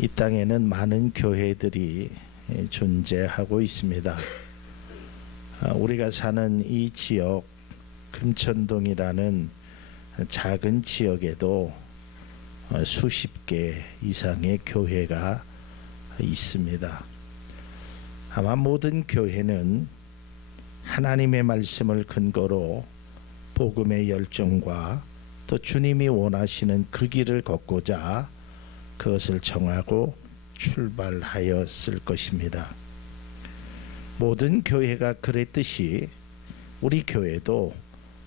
이 땅에는 많은 교회들이 존재하고 있습니다. 우리가 사는 이 지역 금천동이라는 작은 지역에도 수십 개 이상의 교회가 있습니다. 아마 모든 교회는 하나님의 말씀을 근거로 복음의 열정과 또 주님이 원하시는 그 길을 걷고자 그것을 정하고 출발하였을 것입니다. 모든 교회가 그랬듯이 우리 교회도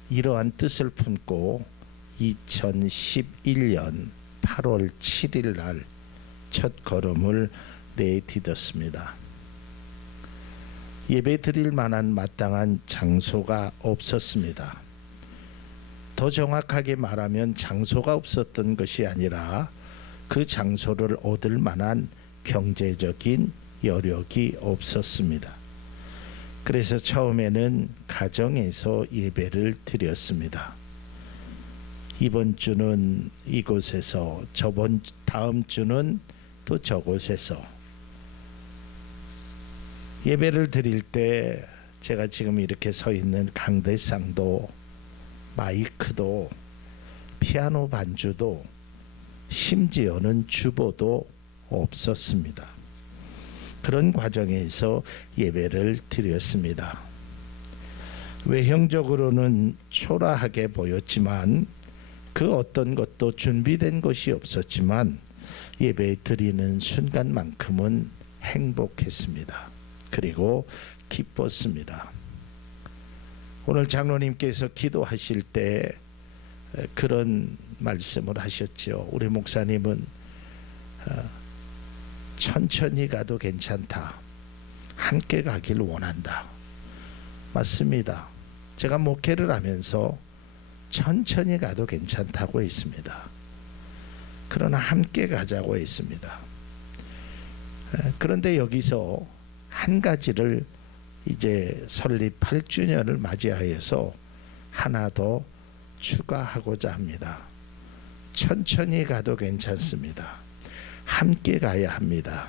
이러한 뜻을 품고 2011년 8월 7일 날 첫 걸음을 내디뎠습니다. 예배 드릴 만한 마땅한 장소가 없었습니다. 더 정확하게 말하면 장소가 없었던 것이 아니라 그 장소를 얻을 만한 경제적인 여력이 없었습니다. 그래서 처음에는 가정에서 예배를 드렸습니다. 이번 주는 이곳에서, 다음 주는 또 저곳에서 예배를 드릴 때 제가 지금 이렇게 서 있는 강대상도, 마이크도, 피아노 반주도, 심지어는 주보도 없었습니다. 그런 과정에서 예배를 드렸습니다. 외형적으로는 초라하게 보였지만 그 어떤 것도 준비된 것이 없었지만 예배 드리는 순간만큼은 행복했습니다. 그리고 기뻤습니다. 오늘 장로님께서 기도하실 때 그런 말씀을 하셨죠. 우리 목사님은 천천히 가도 괜찮다. 함께 가길 원한다. 맞습니다. 제가 목회를 하면서 천천히 가도 괜찮다고 했습니다. 그러나 함께 가자고 했습니다. 그런데 여기서 한 가지를 이제 설립 8주년을 맞이하여서 하나 더 추가하고자 합니다. 천천히 가도 괜찮습니다. 함께 가야 합니다.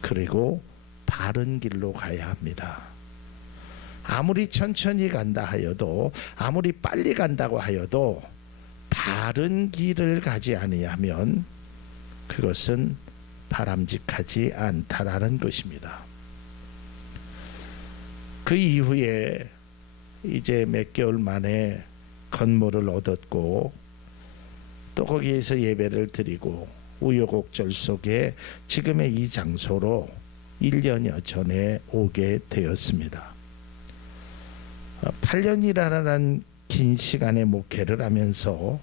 그리고 바른 길로 가야 합니다. 아무리 천천히 간다 하여도, 아무리 빨리 간다고 하여도 바른 길을 가지 아니하면 그것은 바람직하지 않다라는 것입니다. 그 이후에 이제 몇 개월 만에 건물을 얻었고 또 거기에서 예배를 드리고 우여곡절 속에 지금의 이 장소로 1년여 전에 오게 되었습니다. 8년이라는 긴 시간의 목회를 하면서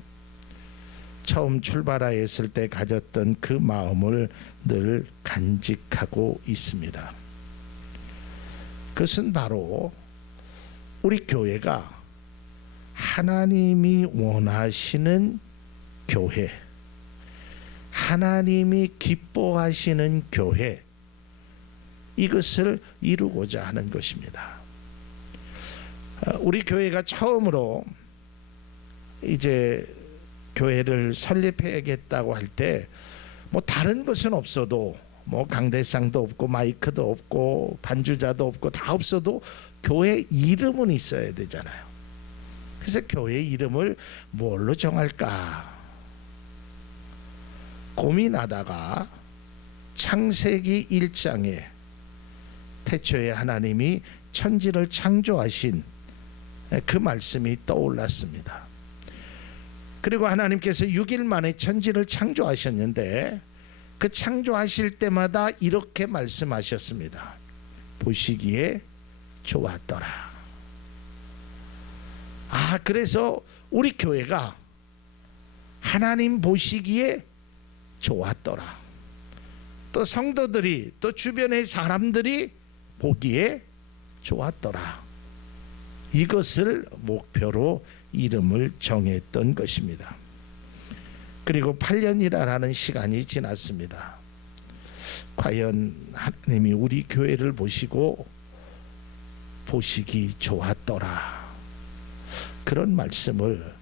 처음 출발하였을 때 가졌던 그 마음을 늘 간직하고 있습니다. 그것은 바로 우리 교회가 하나님이 원하시는 교회, 하나님이 기뻐하시는 교회, 이것을 이루고자 하는 것입니다. 우리 교회가 처음으로 이제 교회를 설립해야겠다고 할 때 뭐 다른 것은 없어도, 뭐 강대상도 없고 마이크도 없고 반주자도 없고 다 없어도 교회 이름은 있어야 되잖아요. 그래서 교회 이름을 뭘로 정할까 고민하다가 창세기 1장에 태초에 하나님이 천지를 창조하신 그 말씀이 떠올랐습니다. 그리고 하나님께서 6일 만에 천지를 창조하셨는데 그 창조하실 때마다 이렇게 말씀하셨습니다. 보시기에 좋았더라. 그래서 우리 교회가 하나님 보시기에 좋았더라. 또 성도들이, 또 주변의 사람들이 보기에 좋았더라. 이것을 목표로 이름을 정했던 것입니다. 그리고 8년이라는 시간이 지났습니다. 과연 하나님이 우리 교회를 보시고 보시기 좋았더라, 그런 말씀을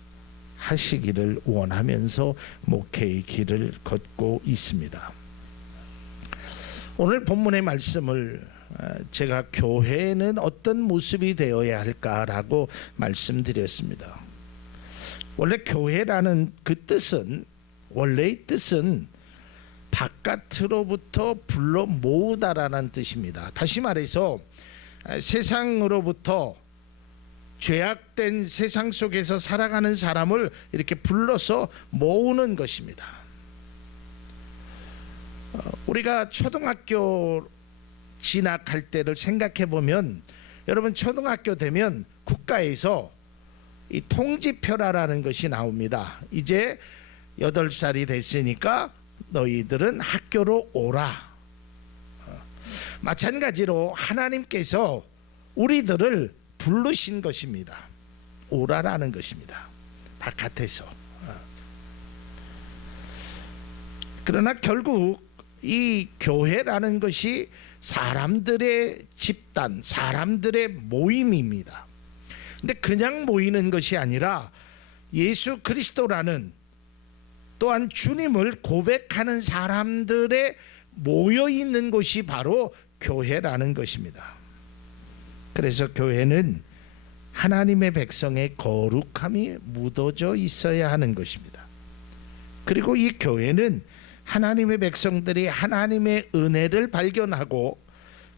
하시기를 원하면서 목회의 길을 걷고 있습니다. 오늘 본문의 말씀을 제가 교회는 어떤 모습이 되어야 할까라고 말씀드렸습니다. 원래 교회라는 그 뜻은, 원래의 뜻은 바깥으로부터 불러 모으다라는 뜻입니다. 다시 말해서 세상으로부터, 죄악된 세상 속에서 살아가는 사람을 이렇게 불러서 모으는 것입니다. 우리가 초등학교 진학할 때를 생각해 보면, 여러분 초등학교 되면 국가에서 이 통지표라는 것이 나옵니다. 이제 8살이 됐으니까 너희들은 학교로 오라. 마찬가지로 하나님께서 우리들을 부르신 것입니다. 오라라는 것입니다. 바깥에서. 그러나 결국 이 교회라는 것이 사람들의 집단, 사람들의 모임입니다. 근데 그냥 모이는 것이 아니라 예수 그리스도라는, 또한 주님을 고백하는 사람들의 모여 있는 곳이 바로 교회라는 것입니다. 그래서 교회는 하나님의 백성의 거룩함이 묻어져 있어야 하는 것입니다. 그리고 이 교회는 하나님의 백성들이 하나님의 은혜를 발견하고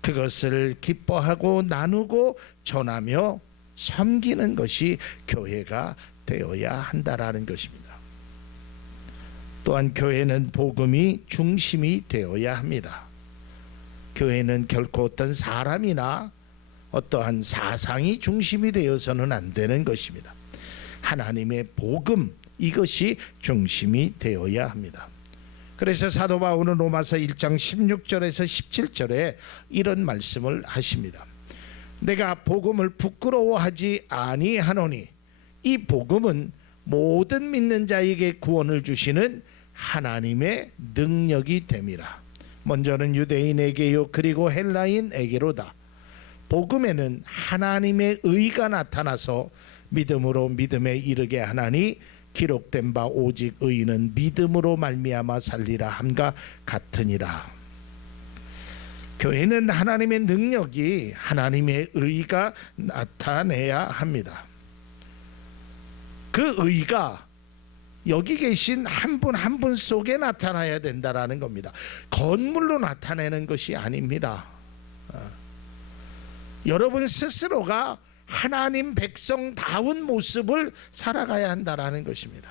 그것을 기뻐하고 나누고 전하며 섬기는 것이 교회가 되어야 한다라는 것입니다. 또한 교회는 복음이 중심이 되어야 합니다. 교회는 결코 어떤 사람이나 어떠한 사상이 중심이 되어서는 안 되는 것입니다. 하나님의 복음, 이것이 중심이 되어야 합니다. 그래서 사도 바울은 로마서 1장 16절에서 17절에 이런 말씀을 하십니다. 내가 복음을 부끄러워하지 아니하노니 이 복음은 모든 믿는 자에게 구원을 주시는 하나님의 능력이 됨이라. 먼저는 유대인에게요 그리고 헬라인에게로다. 복음에는 하나님의 의가 나타나서 믿음으로 믿음에 이르게 하나니 기록된 바 오직 의인은 믿음으로 말미암아 살리라 함과 같으니라. 교회는 하나님의 능력이, 하나님의 의가 나타내야 합니다. 그 의가 여기 계신 한 분 한 분 속에 나타나야 된다라는 겁니다. 건물로 나타내는 것이 아닙니다. 여러분 스스로가 하나님 백성다운 모습을 살아가야 한다라는 것입니다.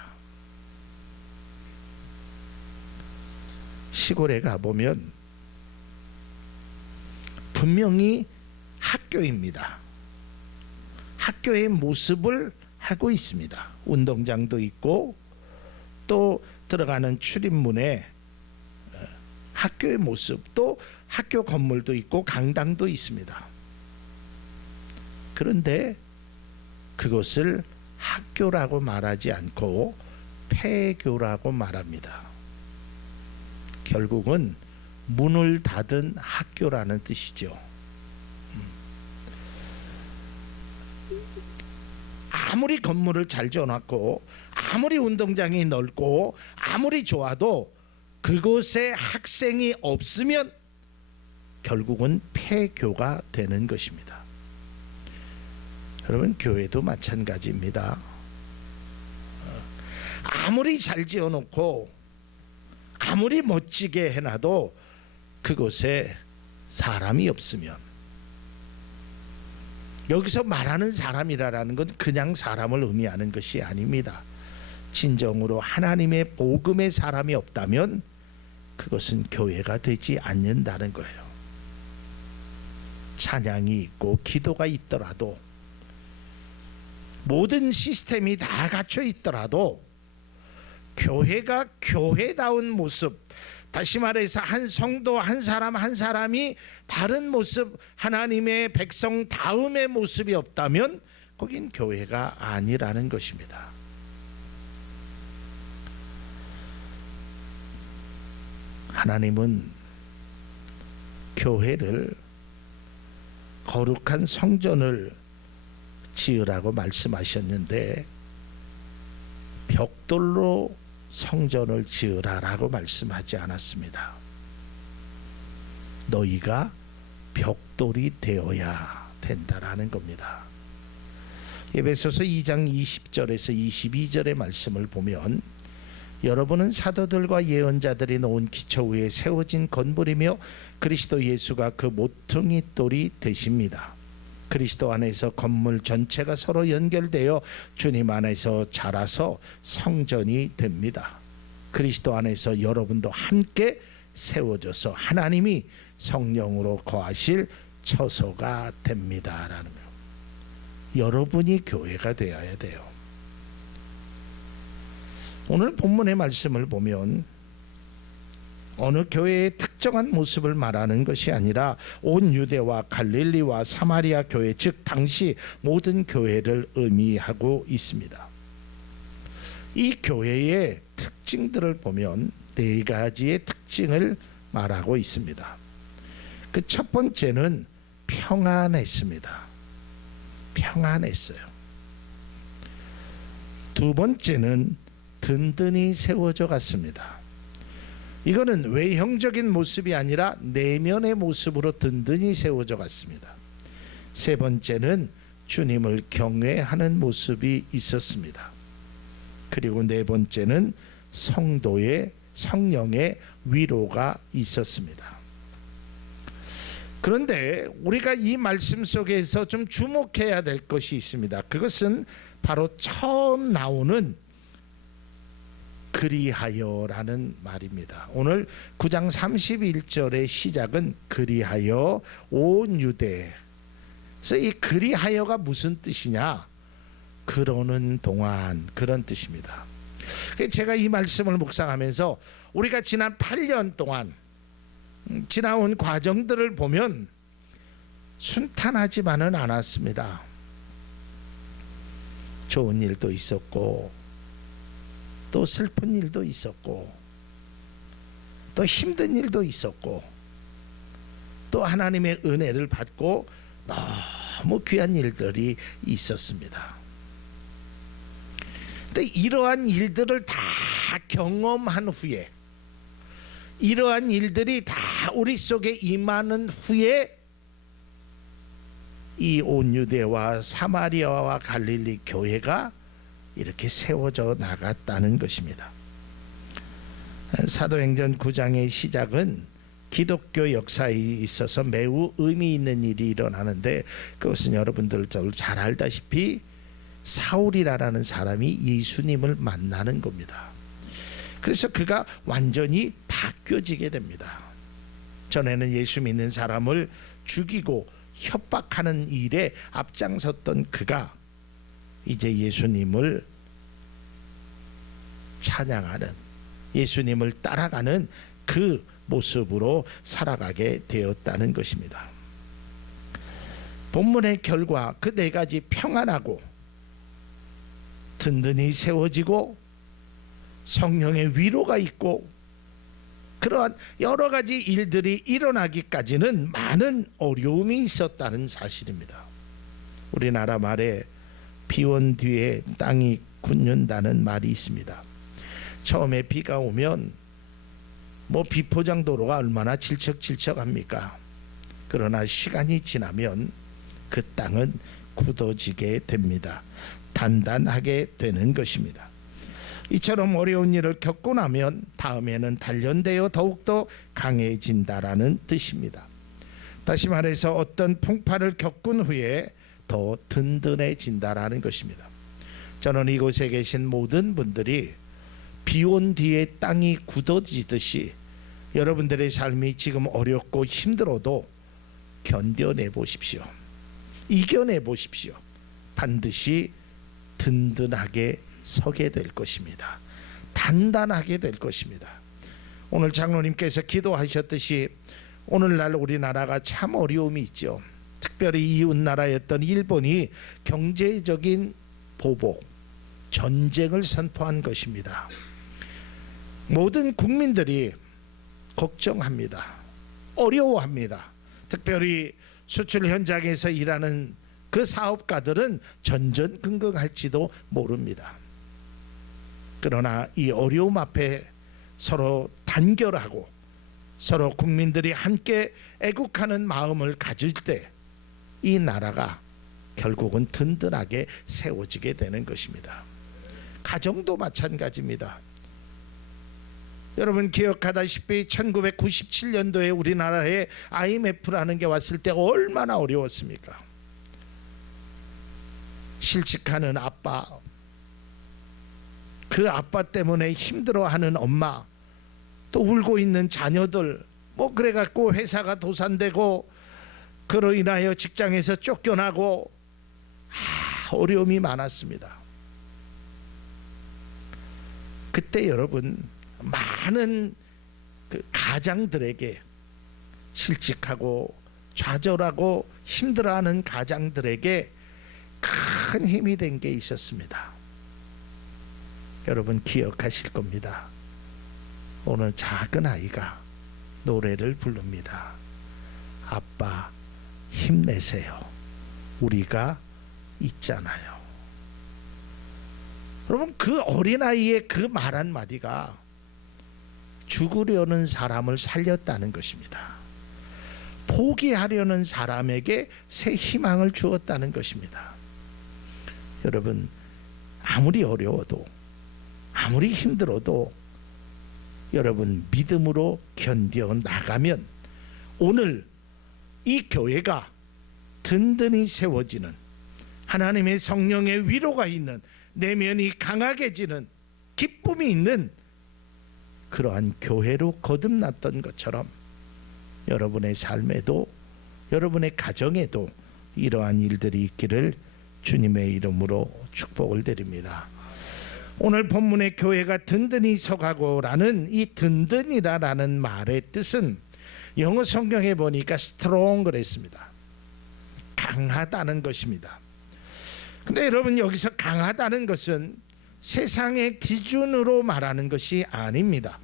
시골에 가보면 분명히 학교입니다. 학교의 모습을 하고 있습니다. 운동장도 있고 또 들어가는 출입문에 학교의 모습, 또 학교 건물도 있고 강당도 있습니다. 그런데 그것을 학교라고 말하지 않고 폐교라고 말합니다. 결국은 문을 닫은 학교라는 뜻이죠. 아무리 건물을 잘 지어놨고 아무리 운동장이 넓고 아무리 좋아도 그곳에 학생이 없으면 결국은 폐교가 되는 것입니다. 여러분 교회도 마찬가지입니다. 아무리 잘 지어놓고 아무리 멋지게 해놔도 그곳에 사람이 없으면, 여기서 말하는 사람이라는 건 그냥 사람을 의미하는 것이 아닙니다. 진정으로 하나님의 복음의 사람이 없다면 그것은 교회가 되지 않는다는 거예요. 찬양이 있고 기도가 있더라도, 모든 시스템이 다 갖춰 있더라도 교회가 교회다운 모습, 다시 말해서 한 성도 한 사람 한 사람이 바른 모습, 하나님의 백성다움의 모습이 없다면 거긴 교회가 아니라는 것입니다. 하나님은 교회를, 거룩한 성전을 지으라고 말씀하셨는데 벽돌로 성전을 지으라라고 말씀하지 않았습니다. 너희가 벽돌이 되어야 된다라는 겁니다. 에베소서 2장 20절에서 22절의 말씀을 보면 여러분은 사도들과 예언자들이 놓은 기초 위에 세워진 건물이며 그리스도 예수가 그 모퉁이 돌이 되십니다. 그리스도 안에서 건물 전체가 서로 연결되어 주님 안에서 자라서 성전이 됩니다. 그리스도 안에서 여러분도 함께 세워져서 하나님이 성령으로 거하실 처소가 됩니다라는 거. 여러분이 교회가 되어야 돼요. 오늘 본문의 말씀을 보면 어느 교회의 특정한 모습을 말하는 것이 아니라 온 유대와 갈릴리와 사마리아 교회, 즉 당시 모든 교회를 의미하고 있습니다. 이 교회의 특징들을 보면 네 가지의 특징을 말하고 있습니다. 그 첫 번째는 평안했습니다. 평안했어요. 두 번째는 든든히 세워져 갔습니다. 이거는 외형적인 모습이 아니라 내면의 모습으로 든든히 세워져 갔습니다. 세 번째는 주님을 경외하는 모습이 있었습니다. 그리고 네 번째는 성령의 위로가 있었습니다. 그런데 우리가 이 말씀 속에서 좀 주목해야 될 것이 있습니다. 그것은 바로 처음 나오는 그리하여라는 말입니다. 오늘 9장 31절의 시작은 그리하여 온 유대. 그래서 이 그리하여가 무슨 뜻이냐? 그러는 동안, 그런 뜻입니다. 제가 이 말씀을 묵상하면서 우리가 지난 8년 동안 지나온 과정들을 보면 순탄하지만은 않았습니다. 좋은 일도 있었고 또 슬픈 일도 있었고 또 힘든 일도 있었고 또 하나님의 은혜를 받고 너무 귀한 일들이 있었습니다. 근데 이러한 일들을 다 경험한 후에, 이러한 일들이 다 우리 속에 임하는 후에 이 온 유대와 사마리아와 갈릴리 교회가 이렇게 세워져 나갔다는 것입니다. 사도행전 9장의 시작은 기독교 역사에 있어서 매우 의미 있는 일이 일어나는데, 그것은 여러분들 잘 알다시피 사울이라는 사람이 예수님을 만나는 겁니다. 그래서 그가 완전히 바뀌어지게 됩니다. 전에는 예수 믿는 사람을 죽이고 협박하는 일에 앞장섰던 그가 이제 예수님을 찬양하는, 예수님을 따라가는 그 모습으로 살아가게 되었다는 것입니다. 본문의 결과 그 네 가지 평안하고 든든히 세워지고 성령의 위로가 있고 그러한 여러 가지 일들이 일어나기까지는 많은 어려움이 있었다는 사실입니다. 우리나라 말에 비 온 뒤에 땅이 굳는다는 말이 있습니다. 처음에 비가 오면 비포장도로가 얼마나 질척질척합니까? 그러나 시간이 지나면 그 땅은 굳어지게 됩니다. 단단하게 되는 것입니다. 이처럼 어려운 일을 겪고 나면 다음에는 단련되어 더욱더 강해진다라는 뜻입니다. 다시 말해서 어떤 풍파를 겪은 후에 더 든든해진다라는 것입니다. 저는 이곳에 계신 모든 분들이 비 온 뒤에 땅이 굳어지듯이 여러분들의 삶이 지금 어렵고 힘들어도 견뎌내 보십시오. 이겨내 보십시오. 반드시 든든하게 서게 될 것입니다. 단단하게 될 것입니다. 오늘 장로님께서 기도하셨듯이 오늘날 우리나라가 참 어려움이 있죠. 특별히 이웃나라였던 일본이 경제적인 보복, 전쟁을 선포한 것입니다. 모든 국민들이 걱정합니다. 어려워합니다. 특별히 수출 현장에서 일하는 그 사업가들은 전전긍긍할지도 모릅니다. 그러나 이 어려움 앞에 서로 단결하고 서로 국민들이 함께 애국하는 마음을 가질 때 이 나라가 결국은 든든하게 세워지게 되는 것입니다. 가정도 마찬가지입니다. 여러분 기억하다시피 1997년도에 우리나라에 IMF라는 게 왔을 때 얼마나 어려웠습니까? 실직하는 아빠, 그 아빠 때문에 힘들어하는 엄마, 또 울고 있는 자녀들, 뭐 그래갖고 회사가 도산되고 그로 인하여 직장에서 쫓겨나고 어려움이 많았습니다. 그때 여러분 많은 그 가장들에게, 실직하고 좌절하고 힘들어하는 가장들에게 큰 힘이 된 게 있었습니다. 여러분 기억하실 겁니다. 어느 작은 아이가 노래를 부릅니다. 아빠 힘내세요. 우리가 있잖아요. 여러분 그 어린아이의 그 말 한마디가 죽으려는 사람을 살렸다는 것입니다. 포기하려는 사람에게 새 희망을 주었다는 것입니다. 여러분 아무리 어려워도, 아무리 힘들어도 여러분 믿음으로 견뎌 나가면 오늘 이 교회가 든든히 세워지는, 하나님의 성령의 위로가 있는, 내면이 강하게지는, 기쁨이 있는 그러한 교회로 거듭났던 것처럼 여러분의 삶에도, 여러분의 가정에도 이러한 일들이 있기를 주님의 이름으로 축복을 드립니다. 오늘 본문의 교회가 든든히 서가고라는 이 든든이라는 말의 뜻은 영어 성경에 보니까 strong 그랬습니다. 강하다는 것입니다. 근데 여러분 여기서 강하다는 것은 세상의 기준으로 말하는 것이 아닙니다.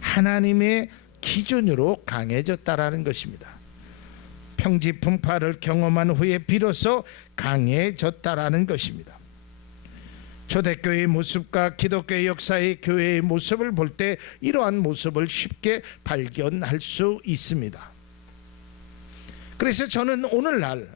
하나님의 기준으로 강해졌다라는 것입니다. 평지풍파를 경험한 후에 비로소 강해졌다라는 것입니다. 초대교회의 모습과 기독교의 역사의 교회의 모습을 볼 때 이러한 모습을 쉽게 발견할 수 있습니다. 그래서 저는 오늘날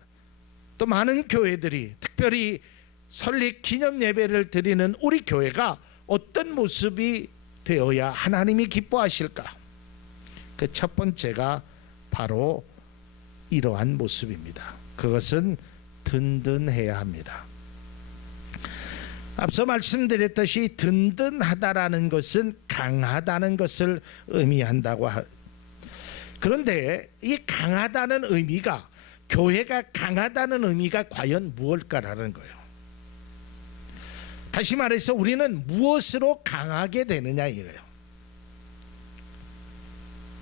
또 많은 교회들이, 특별히 설립 기념 예배를 드리는 우리 교회가 어떤 모습이 되어야 하나님이 기뻐하실까? 그 첫 번째가 바로 이러한 모습입니다. 그것은 든든해야 합니다. 앞서 말씀드렸듯이 든든하다라는 것은 강하다는 것을 의미한다고 그런데 이 강하다는 의미가, 교회가 강하다는 의미가 과연 무엇일까라는 거예요. 다시 말해서 우리는 무엇으로 강하게 되느냐 이거예요.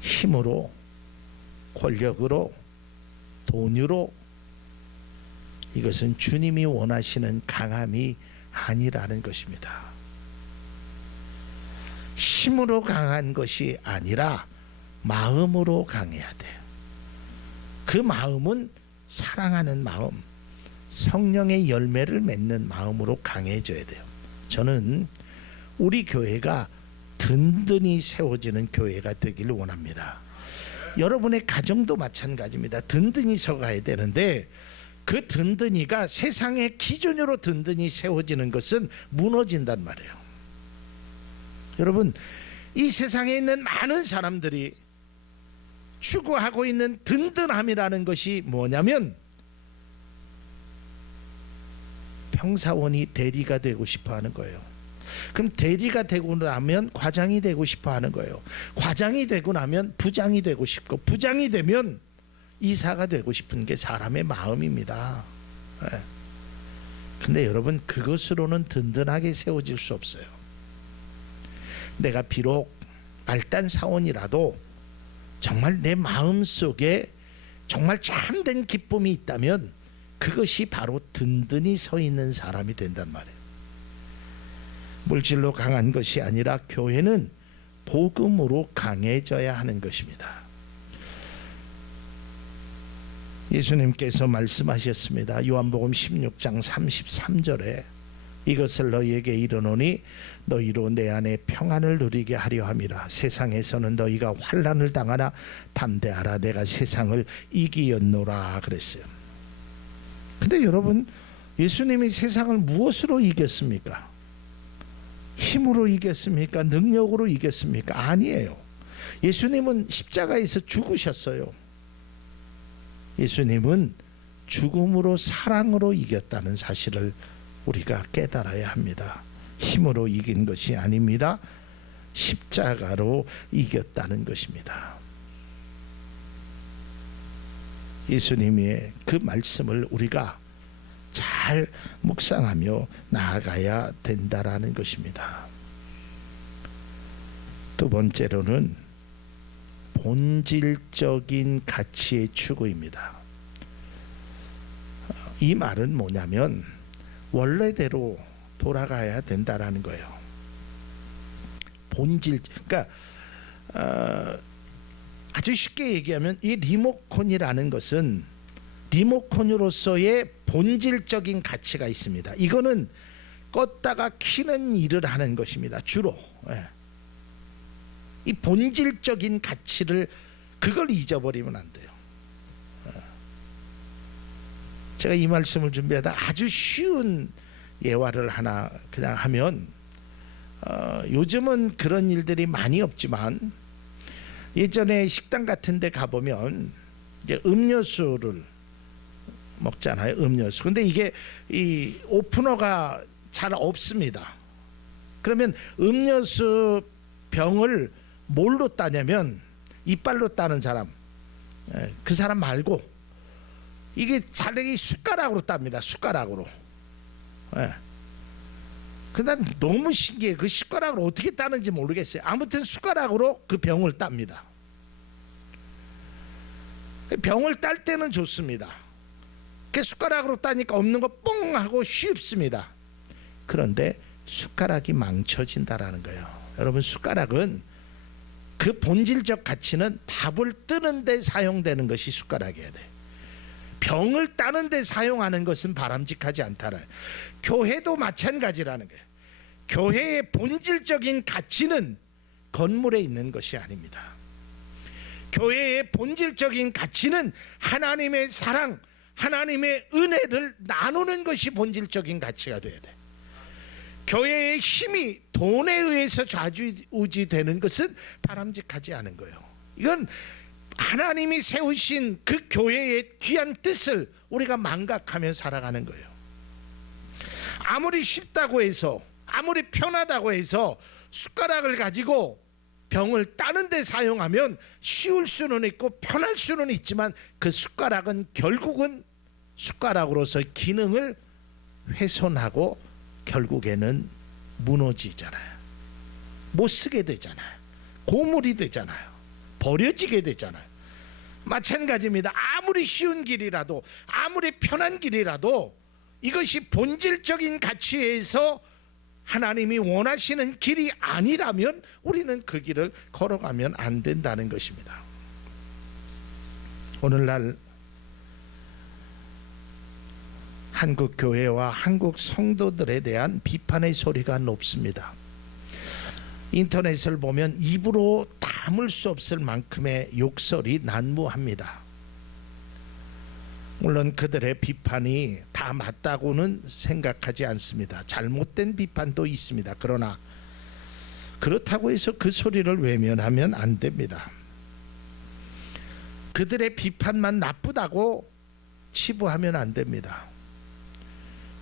힘으로, 권력으로, 돈으로. 이것은 주님이 원하시는 강함이 아니라는 것입니다. 힘으로 강한 것이 아니라 마음으로 강해야 돼요. 그 마음은 사랑하는 마음, 성령의 열매를 맺는 마음으로 강해져야 돼요. 저는 우리 교회가 든든히 세워지는 교회가 되기를 원합니다. 여러분의 가정도 마찬가지입니다. 든든히 서가야 되는데 그 든든히가 세상의 기준으로 든든히 세워지는 것은 무너진단 말이에요. 여러분 이 세상에 있는 많은 사람들이 추구하고 있는 든든함이라는 것이 뭐냐면 평사원이 대리가 되고 싶어 하는 거예요. 그럼 대리가 되고 나면 과장이 되고 싶어 하는 거예요. 과장이 되고 나면 부장이 되고 싶고, 부장이 되면 이사가 되고 싶은 게 사람의 마음입니다. 근데 여러분 그것으로는 든든하게 세워질 수 없어요. 내가 비록 말단 사원이라도 정말 내 마음속에 정말 참된 기쁨이 있다면 그것이 바로 든든히 서 있는 사람이 된단 말이에요. 물질로 강한 것이 아니라 교회는 복음으로 강해져야 하는 것입니다. 예수님께서 말씀하셨습니다. 요한복음 16장 33절에 이것을 너희에게 이르노니 너희로 내 안에 평안을 누리게 하려 함이라. 세상에서는 너희가 환난을 당하나 담대하라. 내가 세상을 이기었노라 그랬어요. 근데 여러분, 예수님이 세상을 무엇으로 이겼습니까? 힘으로 이겼습니까? 능력으로 이겼습니까? 아니에요. 예수님은 십자가에서 죽으셨어요. 예수님은 죽음으로 사랑으로 이겼다는 사실을 우리가 깨달아야 합니다. 힘으로 이긴 것이 아닙니다. 십자가로 이겼다는 것입니다. 예수님의 그 말씀을 우리가 잘 묵상하며 나아가야 된다라는 것입니다. 두 번째로는 본질적인 가치의 추구입니다. 이 말은 뭐냐면 원래대로 돌아가야 된다라는 거예요. 본질, 그러니까 아주 쉽게 얘기하면 이 리모컨이라는 것은 리모컨으로서의 본질적인 가치가 있습니다. 이거는 껐다가 켜는 일을 하는 것입니다. 주로. 이 본질적인 가치를 그걸 잊어버리면 안 돼요. 제가 이 말씀을 준비하다 아주 쉬운 예화를 하나 그냥 하면 요즘은 그런 일들이 많이 없지만 예전에 식당 같은 데 가보면 이제 음료수를 먹잖아요. 음료수. 근데 이게 이 오프너가 잘 없습니다. 그러면 음료수 병을 뭘로 따냐면 이빨로 따는 사람, 그 사람 말고 이게 자기 숟가락으로 땁니다. 숟가락으로. 근데 너무 신기해. 그 숟가락으로 어떻게 따는지 모르겠어요. 아무튼 숟가락으로 그 병을 땁니다. 병을 딸 때는 좋습니다. 그 숟가락으로 따니까 없는 거 뽕 하고 쉽습니다. 그런데 숟가락이 망쳐진다라는 거예요. 여러분, 숟가락은 그 본질적 가치는 밥을 뜨는 데 사용되는 것이 숟가락이어야 돼. 병을 따는 데 사용하는 것은 바람직하지 않다라. 교회도 마찬가지라는 거예요. 교회의 본질적인 가치는 건물에 있는 것이 아닙니다. 교회의 본질적인 가치는 하나님의 사랑, 하나님의 은혜를 나누는 것이 본질적인 가치가 돼야 돼. 교회의 힘이 돈에 의해서 좌지우지되는 것은 바람직하지 않은 거예요. 이건 하나님이 세우신 그 교회의 귀한 뜻을 우리가 망각하며 살아가는 거예요. 아무리 쉽다고 해서, 아무리 편하다고 해서 숟가락을 가지고 병을 따는 데 사용하면 쉬울 수는 있고 편할 수는 있지만 그 숟가락은 결국은 숟가락으로서 기능을 훼손하고 결국에는 무너지잖아요. 못 쓰게 되잖아요. 고물이 되잖아요. 버려지게 되잖아요. 마찬가지입니다. 아무리 쉬운 길이라도, 아무리 편한 길이라도 이것이 본질적인 가치에서 하나님이 원하시는 길이 아니라면 우리는 그 길을 걸어가면 안 된다는 것입니다. 오늘날 한국 교회와 한국 성도들에 대한 비판의 소리가 높습니다. 인터넷을 보면 입으로 담을 수 없을 만큼의 욕설이 난무합니다. 물론 그들의 비판이 다 맞다고는 생각하지 않습니다. 잘못된 비판도 있습니다. 그러나 그렇다고 해서 그 소리를 외면하면 안 됩니다. 그들의 비판만 나쁘다고 치부하면 안 됩니다.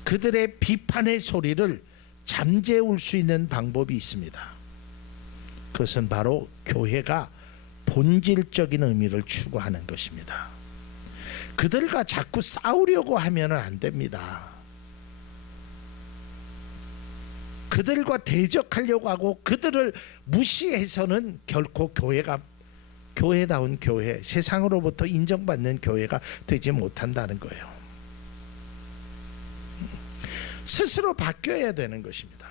그들의 비판의 소리를 잠재울 수 있는 방법이 있습니다. 그것은 바로 교회가 본질적인 의미를 추구하는 것입니다. 그들과 자꾸 싸우려고 하면 안 됩니다. 그들과 대적하려고 하고 그들을 무시해서는 결코 교회가 교회다운 교회, 세상으로부터 인정받는 교회가 되지 못한다는 거예요. 스스로 바뀌어야 되는 것입니다.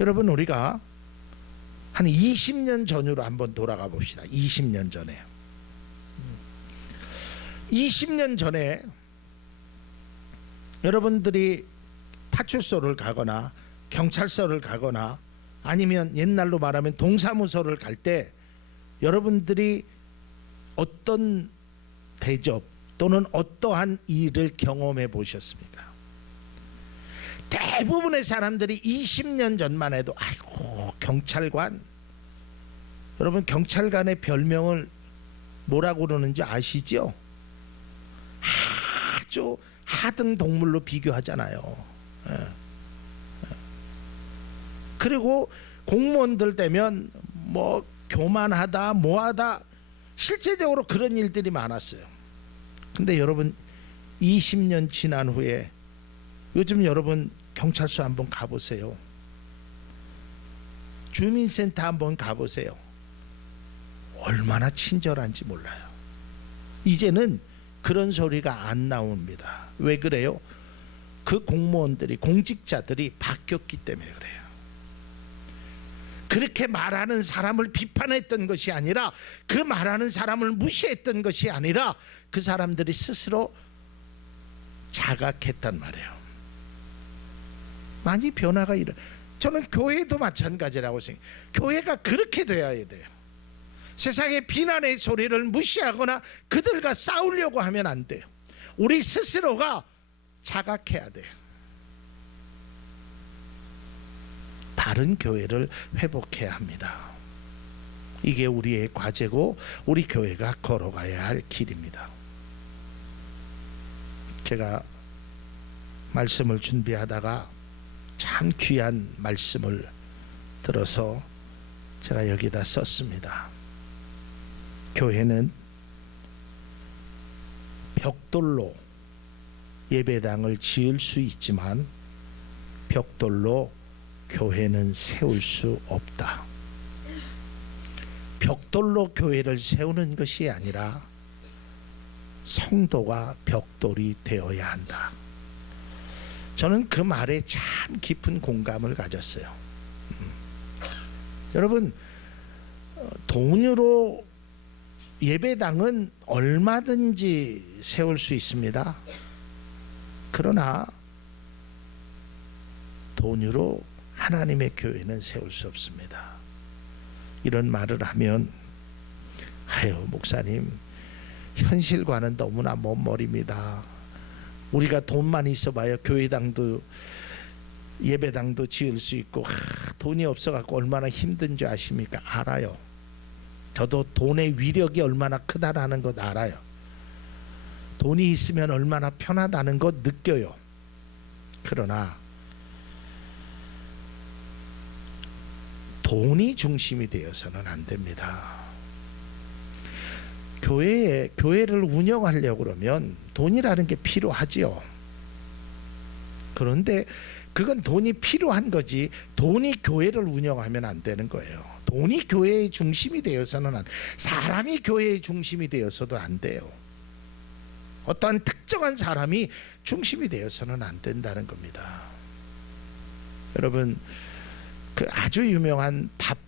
여러분, 우리가 한 20년 전으로 한번 돌아가 봅시다. 20년 전에 20년 전에 여러분들이 파출소를 가거나 경찰서를 가거나 아니면 옛날로 말하면 동사무소를 갈 때 여러분들이 어떤 대접 또는 어떠한 일을 경험해 보셨습니까? 대부분의 사람들이 20년 전만 해도 아이고 경찰관, 여러분 경찰관의 별명을 뭐라고 그러는지 아시죠? 아주 하등 동물로 비교하잖아요. 그리고 공무원들 되면 뭐 교만하다 뭐하다, 실제적으로 그런 일들이 많았어요. 근데 여러분 20년 지난 후에 요즘 여러분 경찰서 한번 가보세요. 주민센터 한번 가보세요. 얼마나 친절한지 몰라요. 이제는 그런 소리가 안 나옵니다. 왜 그래요? 그 공무원들이, 공직자들이 바뀌었기 때문에 그래요. 그렇게 말하는 사람을 비판했던 것이 아니라, 그 말하는 사람을 무시했던 것이 아니라 그 사람들이 스스로 자각했단 말이에요. 많이 변화가 일어. 저는 교회도 마찬가지라고 생각해요. 교회가 그렇게 되어야 돼요. 세상의 비난의 소리를 무시하거나 그들과 싸우려고 하면 안 돼요. 우리 스스로가 자각해야 돼요. 바른 교회를 회복해야 합니다. 이게 우리의 과제고 우리 교회가 걸어가야 할 길입니다. 제가 말씀을 준비하다가 참 귀한 말씀을 들어서 제가 여기다 썼습니다. 교회는 벽돌로 예배당을 지을 수 있지만 벽돌로 교회는 세울 수 없다. 벽돌로 교회를 세우는 것이 아니라 성도가 벽돌이 되어야 한다. 저는 그 말에 참 깊은 공감을 가졌어요. 여러분, 돈으로 예배당은 얼마든지 세울 수 있습니다. 그러나 돈으로 하나님의 교회는 세울 수 없습니다. 이런 말을 하면, 아유 목사님 현실과는 너무나 먼 멀입니다. 우리가 돈만 있어봐야 교회당도 예배당도 지을 수 있고, 돈이 없어갖고 얼마나 힘든 줄 아십니까? 알아요. 저도 돈의 위력이 얼마나 크다라는 것 알아요. 돈이 있으면 얼마나 편하다는 것 느껴요. 그러나 돈이 중심이 되어서는 안 됩니다. 교회를 운영하려고 그러면 돈이라는 게 필요하지요. 그런데 그건 돈이 필요한 거지, 돈이 교회를 운영하면 안 되는 거예요. 돈이 교회의 중심이 되어서는 사람이 교회의 중심이 되어서도 안 돼요. 어떠한 특정한 사람이 중심이 되어서는 안 된다는 겁니다. 여러분, 그 아주 유명한 밥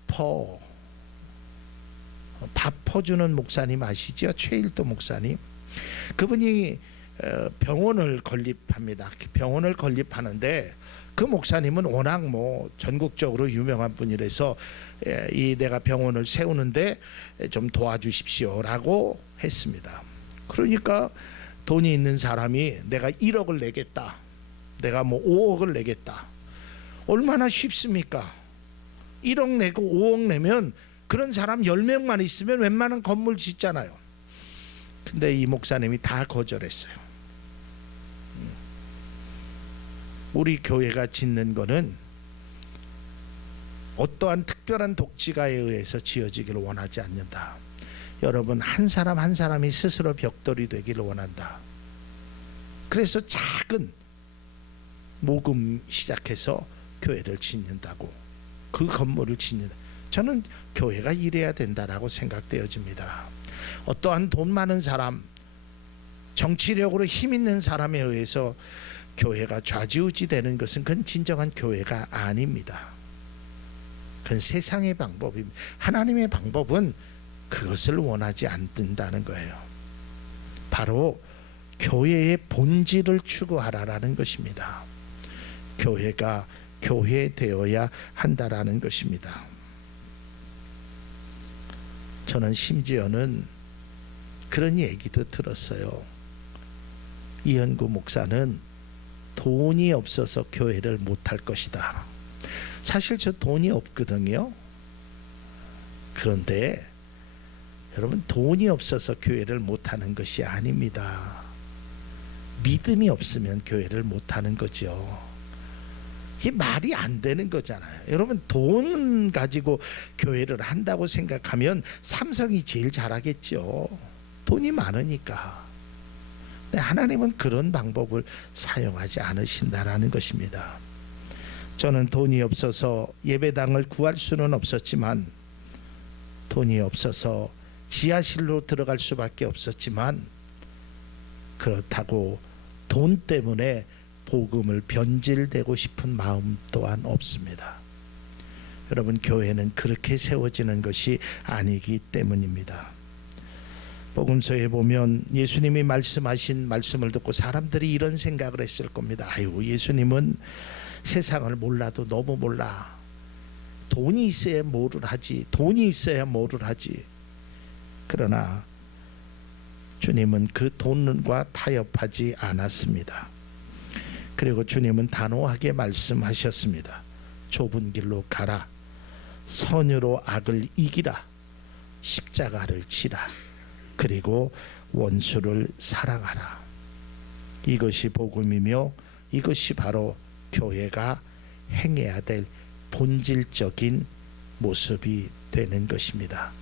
퍼주는 목사님 아시죠? 최일도 목사님. 그분이 병원을 건립합니다. 병원을 건립하는데 그 목사님은 워낙 뭐 전국적으로 유명한 분이라서 이 내가 병원을 세우는데 좀 도와주십시오라고 했습니다. 그러니까 돈이 있는 사람이 내가 1억을 내겠다, 내가 뭐 5억을 내겠다. 얼마나 쉽습니까? 1억 내고 5억 내면 그런 사람 10명만 있으면 웬만한 건물 짓잖아요. 근데 이 목사님이 다 거절했어요. 우리 교회가 짓는 거는 어떠한 특별한 독지가에 의해서 지어지기를 원하지 않는다. 여러분, 한 사람 한 사람이 스스로 벽돌이 되기를 원한다. 그래서 작은 모금 시작해서 교회를 짓는다고, 그 건물을 짓는다. 저는 교회가 이래야 된다라고 생각되어집니다. 어떠한 돈 많은 사람, 정치력으로 힘 있는 사람에 의해서 교회가 좌지우지 되는 것은 그건 진정한 교회가 아닙니다. 그건 세상의 방법입니다. 하나님의 방법은 그것을 원하지 않는다는 거예요. 바로 교회의 본질을 추구하라라는 것입니다. 교회가 교회되어야 한다라는 것입니다. 저는 심지어는 그런 얘기도 들었어요. 이현구 목사는 돈이 없어서 교회를 못할 것이다. 사실 저 돈이 없거든요. 그런데 여러분, 돈이 없어서 교회를 못하는 것이 아닙니다. 믿음이 없으면 교회를 못하는 거죠. 이게 말이 안 되는 거잖아요. 여러분, 돈 가지고 교회를 한다고 생각하면 삼성이 제일 잘하겠죠. 돈이 많으니까. 근데 하나님은 그런 방법을 사용하지 않으신다라는 것입니다. 저는 돈이 없어서 예배당을 구할 수는 없었지만, 돈이 없어서 지하실로 들어갈 수밖에 없었지만, 그렇다고 돈 때문에 복음을 변질되고 싶은 마음 또한 없습니다. 여러분, 교회는 그렇게 세워지는 것이 아니기 때문입니다. 복음서에 보면 예수님이 말씀하신 말씀을 듣고 사람들이 이런 생각을 했을 겁니다. 아유, 예수님은 세상을 몰라도 너무 몰라. 돈이 있어야 뭐를 하지. 돈이 있어야 뭐를 하지. 그러나 주님은 그 돈과 타협하지 않았습니다. 그리고 주님은 단호하게 말씀하셨습니다. 좁은 길로 가라. 선으로 악을 이기라. 십자가를 지라. 그리고 원수를 사랑하라. 이것이 복음이며 이것이 바로 교회가 행해야 될 본질적인 모습이 되는 것입니다.